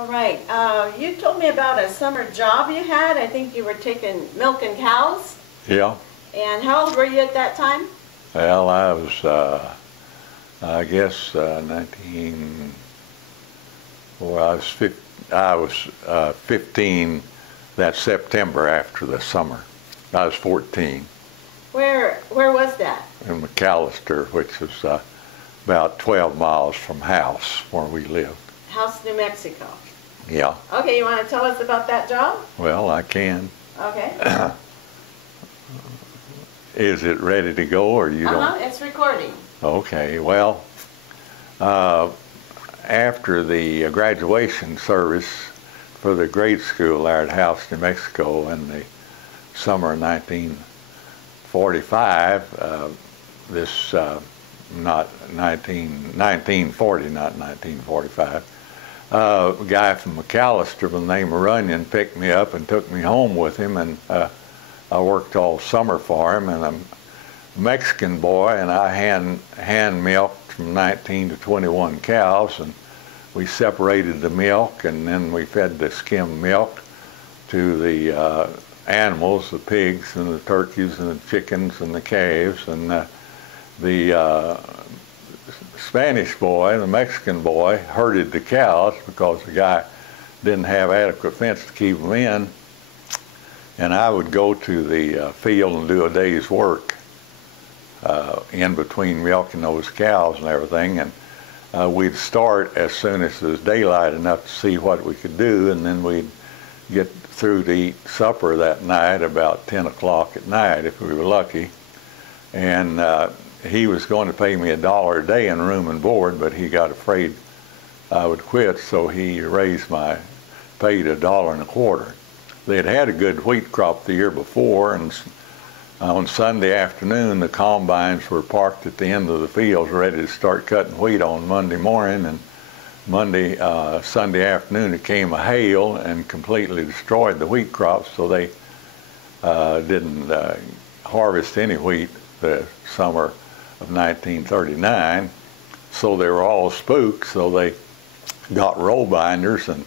All right. You told me about a summer job you had. I think you were taking milking cows. Yeah. And how old were you at that time? Well, I was, I guess, 19. Well, I was 15 that September after the summer. I was 14. Where was that? In McAllister, which is about 12 miles from House, where we lived. House, New Mexico. Yeah. Okay, you want to tell us about that job? Well, I can. Okay. Is it ready to go, or you don't? It's recording. Okay. Well, after the graduation service for the grade school there at House, New Mexico in the summer of 1945, not 1940, not 1945, a guy from McAllister by the name of Runyon picked me up and took me home with him, and I worked all summer for him, and I'm a Mexican boy, and I hand milked from 19 to 21 cows, and we separated the milk, and then we fed the skim milk to the animals, the pigs and the turkeys and the chickens and the calves, and the Spanish boy, the Mexican boy, herded the cows because the guy didn't have adequate fence to keep them in, and I would go to the field and do a day's work in between milking those cows and everything, and we'd start as soon as it was daylight enough to see what we could do, and then we'd get through to eat supper that night about 10 o'clock at night if we were lucky. And he was going to pay me $1 a day in room and board, but he got afraid I would quit, so he raised my pay to $1.25. They had had a good wheat crop the year before, and on Sunday afternoon the combines were parked at the end of the fields ready to start cutting wheat on Monday morning, and Sunday afternoon it came a hail and completely destroyed the wheat crop, so they didn't harvest any wheat the summer of 1939. So they were all spooked, so they got roll binders and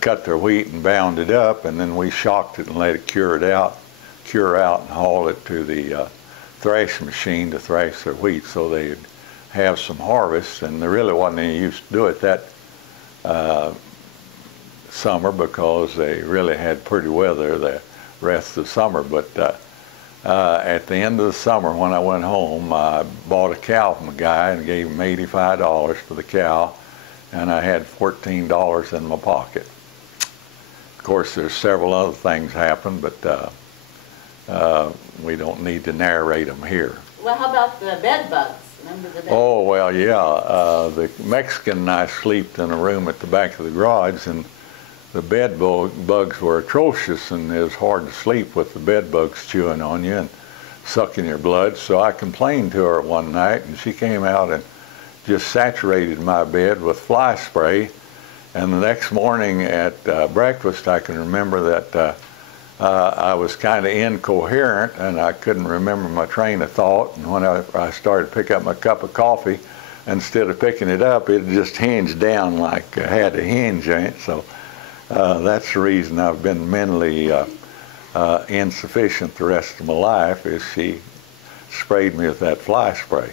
cut their wheat and bound it up, and then we shocked it and let it cure out and haul it to the thrash machine to thrash their wheat so they'd have some harvest. And there really wasn't any use to do it that summer because they really had pretty weather the rest of the summer. But at the end of the summer when I went home, I bought a cow from a guy and gave him $85 for the cow, and I had $14 in my pocket. Of course, there's several other things happened, but we don't need to narrate them here. Well, how about the bed bugs? Remember the bed bugs? Oh, well, yeah. The Mexican and I slept in a room at the back of the garage, and the bed bugs were atrocious, and it was hard to sleep with the bed bugs chewing on you and sucking your blood. So I complained to her one night, and she came out and just saturated my bed with fly spray. And the next morning at breakfast, I can remember that I was kind of incoherent, and I couldn't remember my train of thought. And when I started to pick up my cup of coffee, instead of picking it up, it just hinged down like it had a hinge in it. So that's the reason I've been mentally insufficient the rest of my life, is she sprayed me with that fly spray.